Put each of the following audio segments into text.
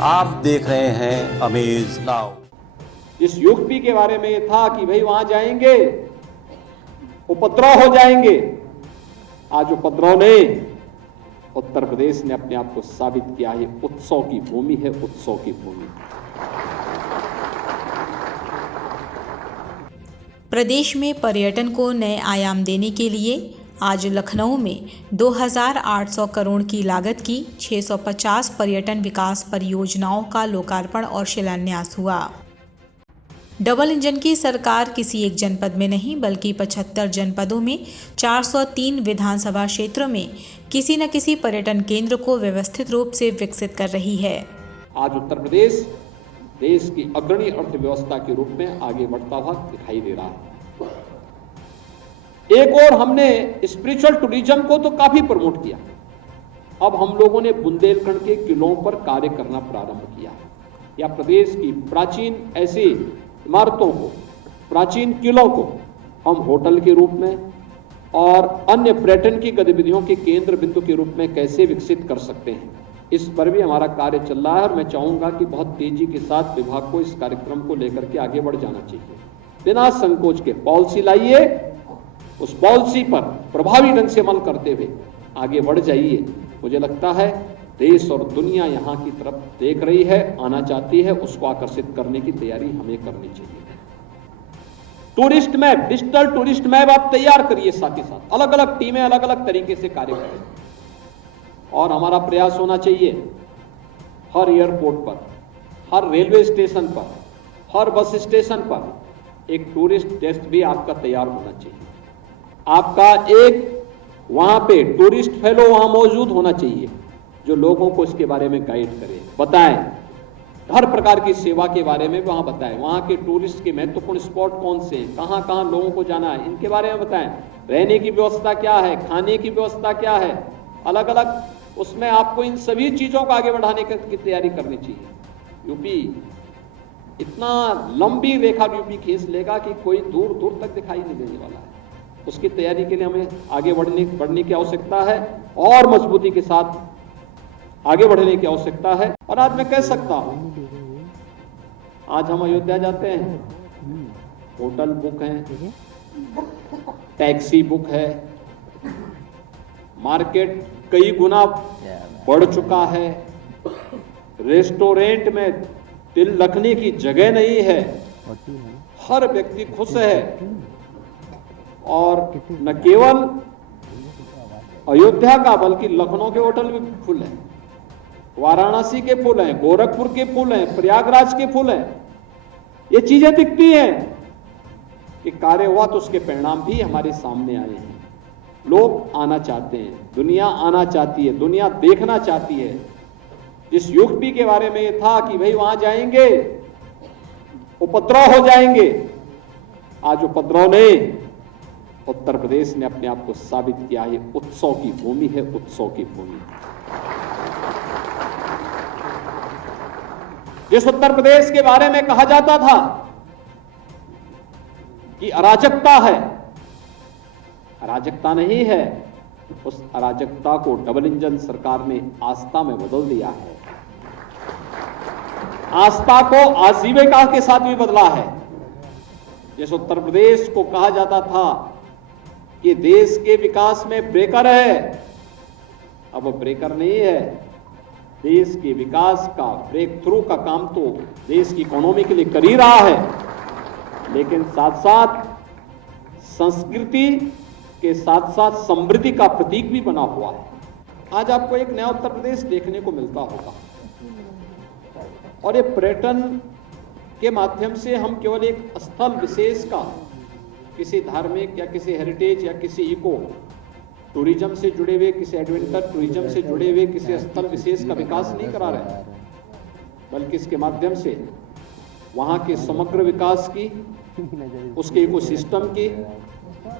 आप देख रहे हैं अमेज नाउ। जिस यूपी के बारे में ये था कि भाई वहां जाएंगे उपद्रव हो जाएंगे, आज उपद्रव ने उत्तर प्रदेश ने अपने आप को साबित किया है। उत्सव की भूमि है, उत्सव की भूमि। प्रदेश में पर्यटन को नए आयाम देने के लिए आज लखनऊ में 2,800 करोड़ की लागत की 650 पर्यटन विकास परियोजनाओं का लोकार्पण और शिलान्यास हुआ। डबल इंजन की सरकार किसी एक जनपद में नहीं बल्कि 75 जनपदों में 403 विधानसभा क्षेत्रों में किसी न किसी पर्यटन केंद्र को व्यवस्थित रूप से विकसित कर रही है। आज उत्तर प्रदेश देश की अग्रणी अर्थव्यवस्था के रूप में आगे बढ़ता हुआ दिखाई दे रहा है। एक और हमने स्पिरिचुअल टूरिज्म को तो काफी प्रमोट किया। अब हम लोगों ने बुंदेलखंड के किलों पर कार्य करना प्रारंभ किया, या प्रदेश की प्राचीन ऐसी इमारतों को, प्राचीन किलों को हम होटल के रूप में और अन्य पर्यटन की गतिविधियों के केंद्र बिंदु के रूप में कैसे विकसित कर सकते हैं, इस पर भी हमारा कार्य चल रहा है। और मैं चाहूंगा कि बहुत तेजी के साथ विभाग को इस कार्यक्रम को लेकर के आगे बढ़ जाना चाहिए। बिना संकोच के पॉलिसी लाइए, उस पॉलिसी पर प्रभावी ढंग से अमल करते हुए आगे बढ़ जाइए। मुझे लगता है देश और दुनिया यहाँ की तरफ देख रही है, आना चाहती है, उसको आकर्षित करने की तैयारी हमें करनी चाहिए। Tourist map, digital tourist map आप तैयार करिए, साथ ही साथ अलग अलग टीमें अलग अलग तरीके से कार्य करें। और हमारा प्रयास होना चाहिए हर एयरपोर्ट पर, हर रेलवे स्टेशन पर, हर बस स्टेशन पर एक टूरिस्ट डेस्क भी आपका तैयार होना चाहिए। आपका एक वहां पे टूरिस्ट फेलो वहां मौजूद होना चाहिए जो लोगों को इसके बारे में गाइड करे, बताएं, हर प्रकार की सेवा के बारे में वहां बताएं, वहां के टूरिस्ट के महत्वपूर्ण स्पॉट कौन से हैं, कहां कहां लोगों को जाना है, इनके बारे में बताएं, रहने की व्यवस्था क्या है, खाने की व्यवस्था क्या है, अलग अलग उसमें आपको इन सभी चीजों को आगे बढ़ाने की तैयारी करनी चाहिए। यूपी इतना लंबी रेखा यूपी खींच लेगा कि कोई दूर दूर तक दिखाई नहीं देने वाला है। उसकी तैयारी के लिए हमें आगे बढ़ने की आवश्यकता है और मजबूती के साथ आगे बढ़ने की आवश्यकता है। और आज मैं कह सकता हूं, आज हम अयोध्या जाते हैं, होटल बुक है, टैक्सी बुक है, मार्केट कई गुना बढ़ चुका है, रेस्टोरेंट में दिल रखने की जगह नहीं है, हर व्यक्ति खुश है। और न केवल अयोध्या का बल्कि लखनऊ के होटल भी फुल है, वाराणसी के फुल हैं, गोरखपुर के फुल हैं, प्रयागराज के फुल हैं। ये चीजें दिखती हैं कि कार्य हुआ तो उसके परिणाम भी हमारे सामने आए हैं। लोग आना चाहते हैं, दुनिया आना चाहती है, दुनिया देखना चाहती है। जिस यूपी के बारे में ये था कि भाई वहां जाएंगे उपद्रव हो जाएंगे, आज उपद्रव ने उत्तर प्रदेश ने अपने आप को साबित किया है। उत्सव की भूमि है, उत्सव की भूमि। जिस उत्तर प्रदेश के बारे में कहा जाता था कि अराजकता है, अराजकता नहीं है, उस अराजकता को डबल इंजन सरकार ने आस्था में बदल दिया है। आस्था को आजीविका के साथ भी बदला है। जिस उत्तर प्रदेश को कहा जाता था कि देश के विकास में ब्रेकर है, अब वो ब्रेकर नहीं है। देश के विकास का ब्रेक थ्रू का काम तो देश की इकोनॉमी के लिए कर ही रहा है, लेकिन साथ साथ संस्कृति के साथ साथ समृद्धि का प्रतीक भी बना हुआ है। आज आपको एक नया उत्तर प्रदेश देखने को मिलता होगा। और ये पर्यटन के माध्यम से हम केवल एक स्थल विशेष का, किसी धार्मिक या किसी हेरिटेज या किसी इको टूरिज्म से जुड़े हुए, किसी एडवेंचर टूरिज्म से जुड़े हुए किसी स्थल विशेष का विकास नहीं करा रहे, बल्कि इसके माध्यम से वहाँ के समग्र विकास की, उसके इकोसिस्टम की,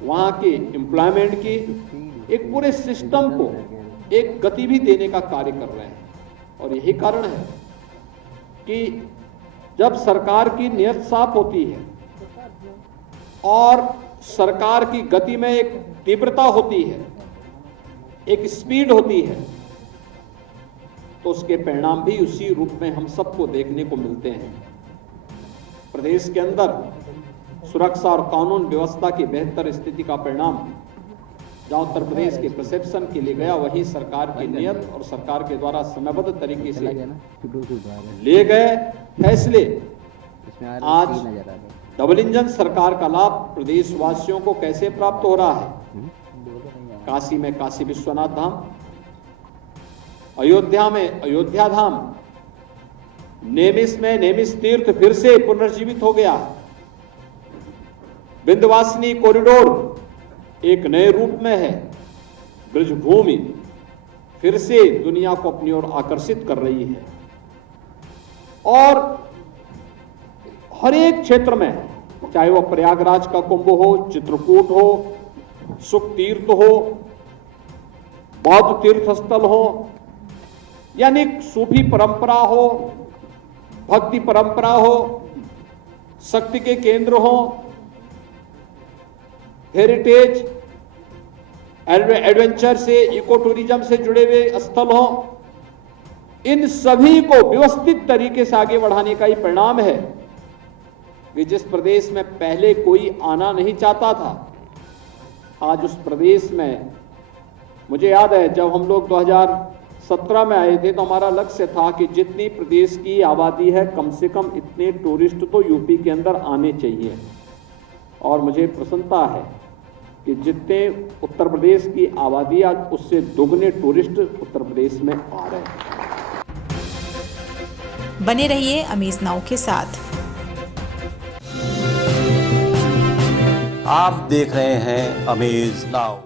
वहाँ के एम्प्लॉयमेंट की, एक पूरे सिस्टम को एक गति भी देने का कार्य कर रहे हैं। और यही कारण है कि जब सरकार की नीयत साफ होती है और सरकार की गति में एक तीव्रता होती है, एक स्पीड होती है, तो उसके परिणाम भी उसी रूप में हम सबको देखने को मिलते हैं। प्रदेश के अंदर सुरक्षा और कानून व्यवस्था की बेहतर स्थिति का परिणाम जहां उत्तर प्रदेश के परसेप्शन के लिए गया, वहीं सरकार की नियत और सरकार के द्वारा समयबद्ध तरीके से लिए गए फैसले आज डबल इंजन सरकार का लाभ प्रदेशवासियों को कैसे प्राप्त हो रहा है। काशी में काशी विश्वनाथ धाम, अयोध्या में अयोध्या धाम, नेमिष में नेमिष तीर्थ फिर से पुनर्जीवित हो गया। विंध्यवासिनी कॉरिडोर एक नए रूप में है। ब्रजभूमि फिर से दुनिया को अपनी ओर आकर्षित कर रही है और हर एक क्षेत्र में, चाहे वह प्रयागराज का कुंभ हो, चित्रकूट हो, सुख तीर्थ हो, बौद्ध तीर्थ स्थल हो, यानी सूफी परंपरा हो, भक्ति परंपरा हो, शक्ति के केंद्र हो, हेरिटेज एडवेंचर से, इको टूरिज्म से जुड़े हुए स्थल हो, इन सभी को व्यवस्थित तरीके से आगे बढ़ाने का ही परिणाम है कि जिस प्रदेश में पहले कोई आना नहीं चाहता था, आज उस प्रदेश में, मुझे याद है जब हम लोग 2017 में आए थे तो हमारा लक्ष्य था कि जितनी प्रदेश की आबादी है कम से कम इतने टूरिस्ट तो यूपी के अंदर आने चाहिए। और मुझे प्रसन्नता है कि जितने उत्तर प्रदेश की आबादी आज उससे दोगुने टूरिस्ट उत्तर प्रदेश में आ रहे हैं। बने रहिए अमेज नाउ के साथ। आप देख रहे हैं अमेज नाउ।